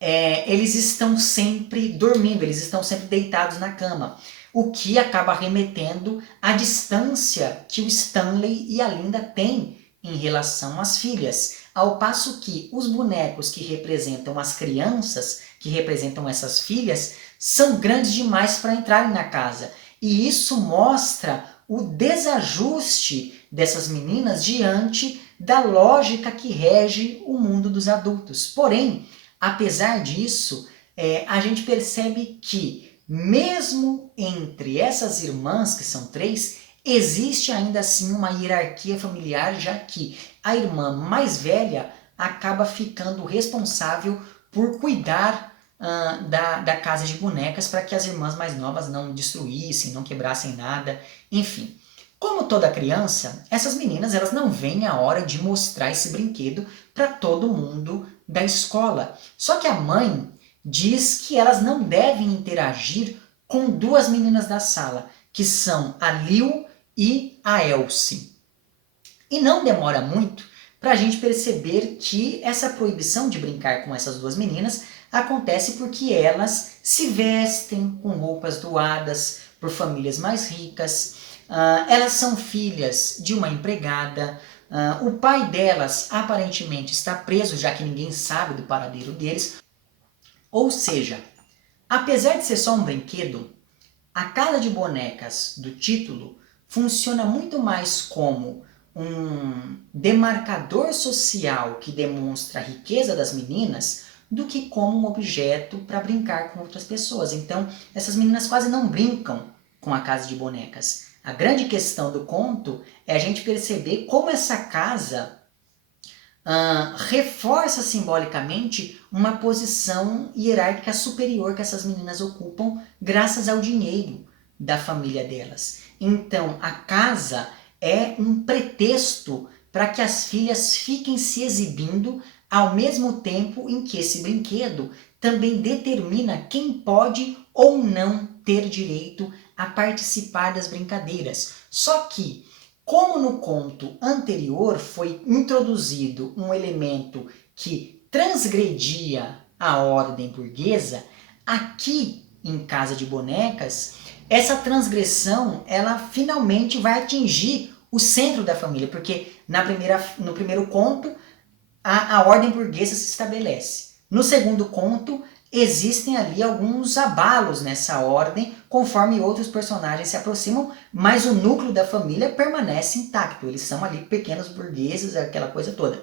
eles estão sempre dormindo, eles estão sempre deitados na cama, o que acaba remetendo à distância que o Stanley e a Linda têm em relação às filhas, ao passo que os bonecos que representam as crianças, que representam essas filhas, são grandes demais para entrarem na casa. E isso mostra o desajuste dessas meninas diante da lógica que rege o mundo dos adultos. Porém, apesar disso, a gente percebe que, mesmo entre essas irmãs, que são 3, existe ainda assim uma hierarquia familiar, já que a irmã mais velha acaba ficando responsável por cuidar da casa de bonecas para que as irmãs mais novas não destruíssem, não quebrassem nada, enfim. Como toda criança, essas meninas elas não veem a hora de mostrar esse brinquedo para todo mundo da escola. Só que a mãe diz que elas não devem interagir com 2 meninas da sala, que são a Lil e a Elsie. E não demora muito para a gente perceber que essa proibição de brincar com essas duas meninas acontece porque elas se vestem com roupas doadas por famílias mais ricas, elas são filhas de uma empregada, o pai delas aparentemente está preso, já que ninguém sabe do paradeiro deles. Ou seja, apesar de ser só um brinquedo, a casa de bonecas do título funciona muito mais como um demarcador social que demonstra a riqueza das meninas do que como um objeto para brincar com outras pessoas. Então, essas meninas quase não brincam com a casa de bonecas. A grande questão do conto é a gente perceber como essa casa reforça simbolicamente uma posição hierárquica superior que essas meninas ocupam graças ao dinheiro da família delas. Então, a casa é um pretexto para que as filhas fiquem se exibindo ao mesmo tempo em que esse brinquedo também determina quem pode ou não ter direito a participar das brincadeiras. Só que, como no conto anterior foi introduzido um elemento que transgredia a ordem burguesa, aqui em Casa de Bonecas, essa transgressão ela finalmente vai atingir o centro da família, porque no primeiro conto a ordem burguesa se estabelece. No segundo conto, existem ali alguns abalos nessa ordem, conforme outros personagens se aproximam, mas o núcleo da família permanece intacto. Eles são ali pequenos burgueses, aquela coisa toda.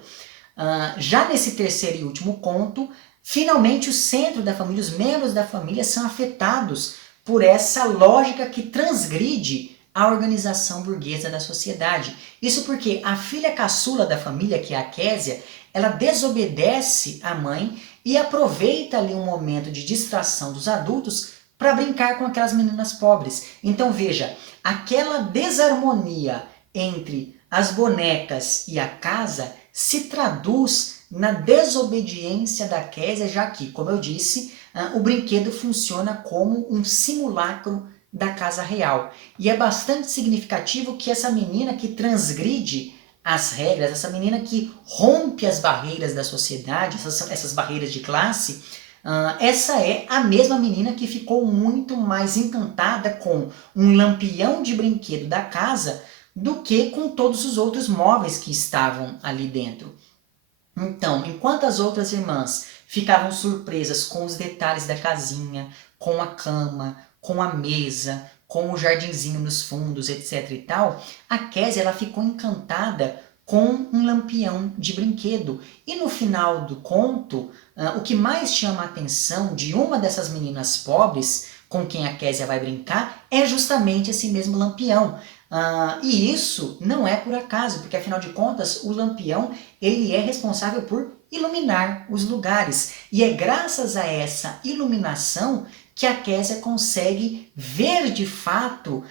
Já nesse terceiro e último conto, finalmente o centro da família, os membros da família são afetados por essa lógica que transgride a organização burguesa da sociedade. Isso porque a filha caçula da família, que é a Késia, ela desobedece à mãe e aproveita ali um momento de distração dos adultos para brincar com aquelas meninas pobres. Então veja, aquela desarmonia entre as bonecas e a casa se traduz na desobediência da Késia, já que, como eu disse, o brinquedo funciona como um simulacro da casa real. E é bastante significativo que essa menina que transgride as regras, essa menina que rompe as barreiras da sociedade, essas barreiras de classe, essa é a mesma menina que ficou muito mais encantada com um lampião de brinquedo da casa do que com todos os outros móveis que estavam ali dentro. Então, enquanto as outras irmãs ficavam surpresas com os detalhes da casinha, com a cama, com a mesa, com o jardinzinho nos fundos, etc e tal, a Késia ela ficou encantada com um lampião de brinquedo. E no final do conto, o que mais chama a atenção de uma dessas meninas pobres com quem a Késia vai brincar é justamente esse mesmo lampião. E isso não é por acaso, porque afinal de contas o lampião ele é responsável por iluminar os lugares. E é graças a essa iluminação que a Késia consegue ver de fato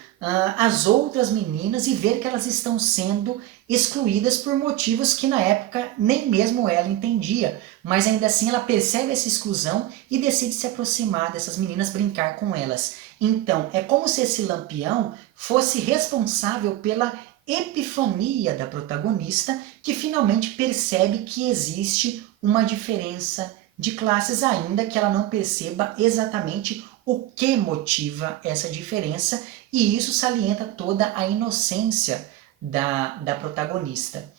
as outras meninas e ver que elas estão sendo excluídas por motivos que na época nem mesmo ela entendia. Mas ainda assim ela percebe essa exclusão e decide se aproximar dessas meninas, brincar com elas. Então é como se esse lampião fosse responsável pela epifania da protagonista, que finalmente percebe que existe uma diferença de classes, ainda que ela não perceba exatamente o que motiva essa diferença, e isso salienta toda a inocência da protagonista.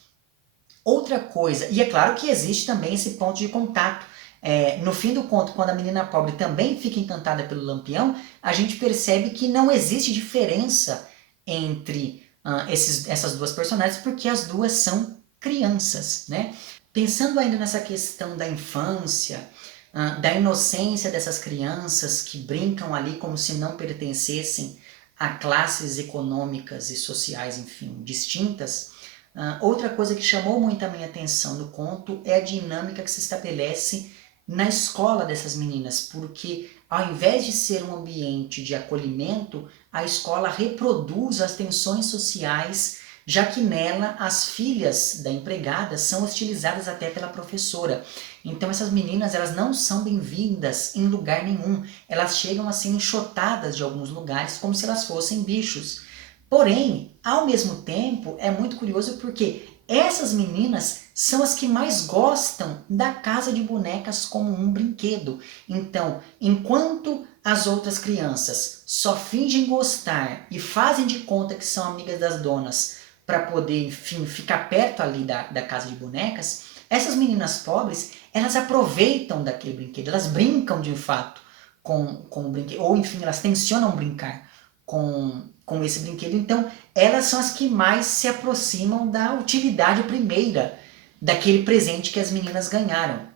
Outra coisa, e é claro que existe também esse ponto de contato. No fim do conto, quando a menina pobre também fica encantada pelo lampião, a gente percebe que não existe diferença entre essas duas personagens, porque as duas são crianças, né? Pensando ainda nessa questão da infância, da inocência dessas crianças que brincam ali como se não pertencessem a classes econômicas e sociais, enfim, distintas, outra coisa que chamou muito a minha atenção no conto é a dinâmica que se estabelece na escola dessas meninas, porque ao invés de ser um ambiente de acolhimento, a escola reproduz as tensões sociais, já que nela as filhas da empregada são hostilizadas até pela professora. Então essas meninas elas não são bem-vindas em lugar nenhum, elas chegam a ser enxotadas de alguns lugares como se elas fossem bichos. Porém, ao mesmo tempo, é muito curioso porque essas meninas são as que mais gostam da casa de bonecas como um brinquedo. Então, enquanto as outras crianças só fingem gostar e fazem de conta que são amigas das donas para poder, enfim, ficar perto ali da casa de bonecas, essas meninas pobres, elas aproveitam daquele brinquedo, elas brincam de fato com o brinquedo, ou enfim, elas tensionam brincar com esse brinquedo. Então, elas são as que mais se aproximam da utilidade primeira daquele presente que as meninas ganharam.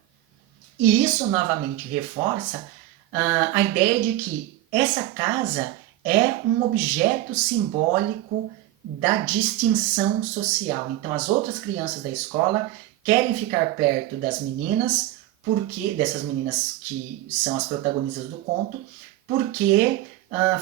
E isso novamente reforça a ideia de que essa casa é um objeto simbólico da distinção social. Então as outras crianças da escola querem ficar perto das meninas, dessas meninas que são as protagonistas do conto, porque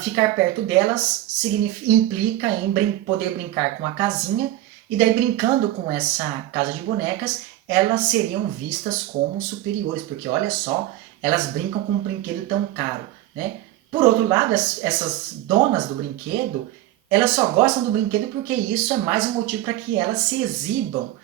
ficar perto delas implica em poder brincar com a casinha, e daí brincando com essa casa de bonecas, elas seriam vistas como superiores, porque olha só, elas brincam com um brinquedo tão caro, né? Por outro lado, essas donas do brinquedo, elas só gostam do brinquedo porque isso é mais um motivo para que elas se exibam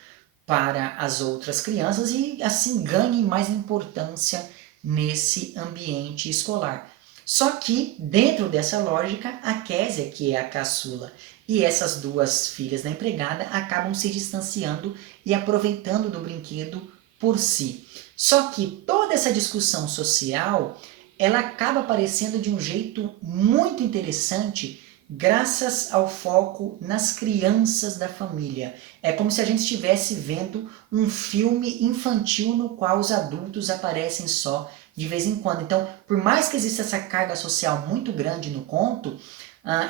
para as outras crianças e assim ganhem mais importância nesse ambiente escolar. Só que, dentro dessa lógica, a Késia, que é a caçula, e essas duas filhas da empregada acabam se distanciando e aproveitando do brinquedo por si. Só que toda essa discussão social, ela acaba aparecendo de um jeito muito interessante graças ao foco nas crianças da família. É como se a gente estivesse vendo um filme infantil no qual os adultos aparecem só de vez em quando. Então, por mais que exista essa carga social muito grande no conto,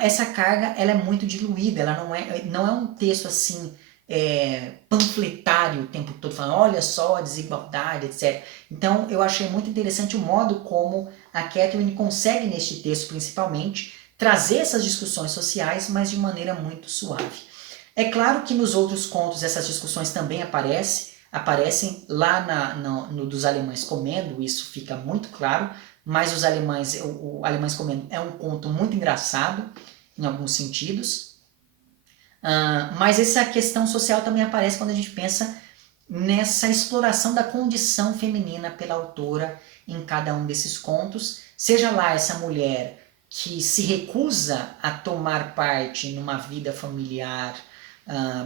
essa carga ela é muito diluída, ela não é um texto assim panfletário o tempo todo, falando olha só a desigualdade, etc. Então eu achei muito interessante o modo como a Catherine consegue neste texto principalmente trazer essas discussões sociais, mas de maneira muito suave. É claro que nos outros contos essas discussões também aparecem lá no dos Alemães Comendo, isso fica muito claro, mas o Alemães Comendo é um conto muito engraçado, em alguns sentidos, mas essa questão social também aparece quando a gente pensa nessa exploração da condição feminina pela autora em cada um desses contos, seja lá essa mulher que se recusa a tomar parte numa vida familiar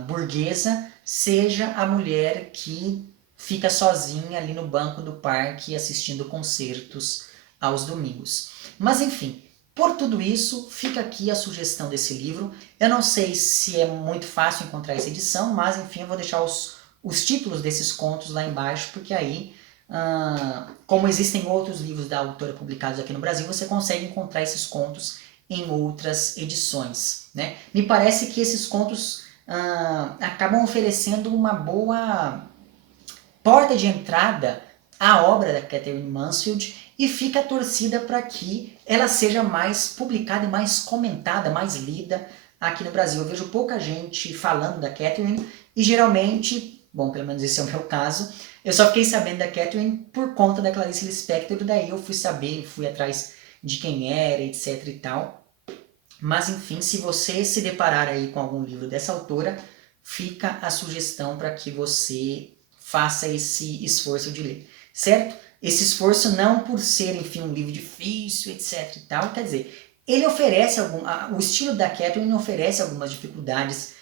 burguesa, seja a mulher que fica sozinha ali no banco do parque assistindo concertos aos domingos. Mas enfim, por tudo isso, fica aqui a sugestão desse livro. Eu não sei se é muito fácil encontrar essa edição, mas enfim, eu vou deixar os títulos desses contos lá embaixo, porque aí, como existem outros livros da autora publicados aqui no Brasil, você consegue encontrar esses contos em outras edições, né? Me parece que esses contos acabam oferecendo uma boa porta de entrada à obra da Catherine Mansfield, e fica a torcida para que ela seja mais publicada e mais comentada, mais lida aqui no Brasil. Eu vejo pouca gente falando da Catherine e geralmente, bom, pelo menos esse é o meu caso, eu só fiquei sabendo da Catherine por conta da Clarice Lispector, daí eu fui saber, fui atrás de quem era, etc e tal. Mas enfim, se você se deparar aí com algum livro dessa autora, fica a sugestão para que você faça esse esforço de ler, certo? Esse esforço não por ser, enfim, um livro difícil, etc e tal, quer dizer, ele oferece o estilo da Catherine oferece algumas dificuldades,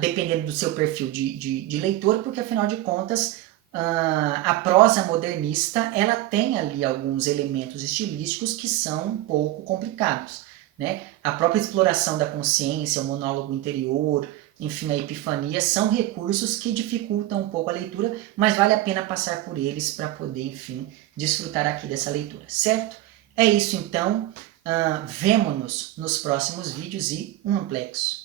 dependendo do seu perfil de leitor, porque afinal de contas, a prosa modernista, ela tem ali alguns elementos estilísticos que são um pouco complicados, né? A própria exploração da consciência, o monólogo interior, enfim, a epifania, são recursos que dificultam um pouco a leitura, mas vale a pena passar por eles para poder, enfim, desfrutar aqui dessa leitura, certo? É isso então, vemo-nos nos próximos vídeos e um amplexo.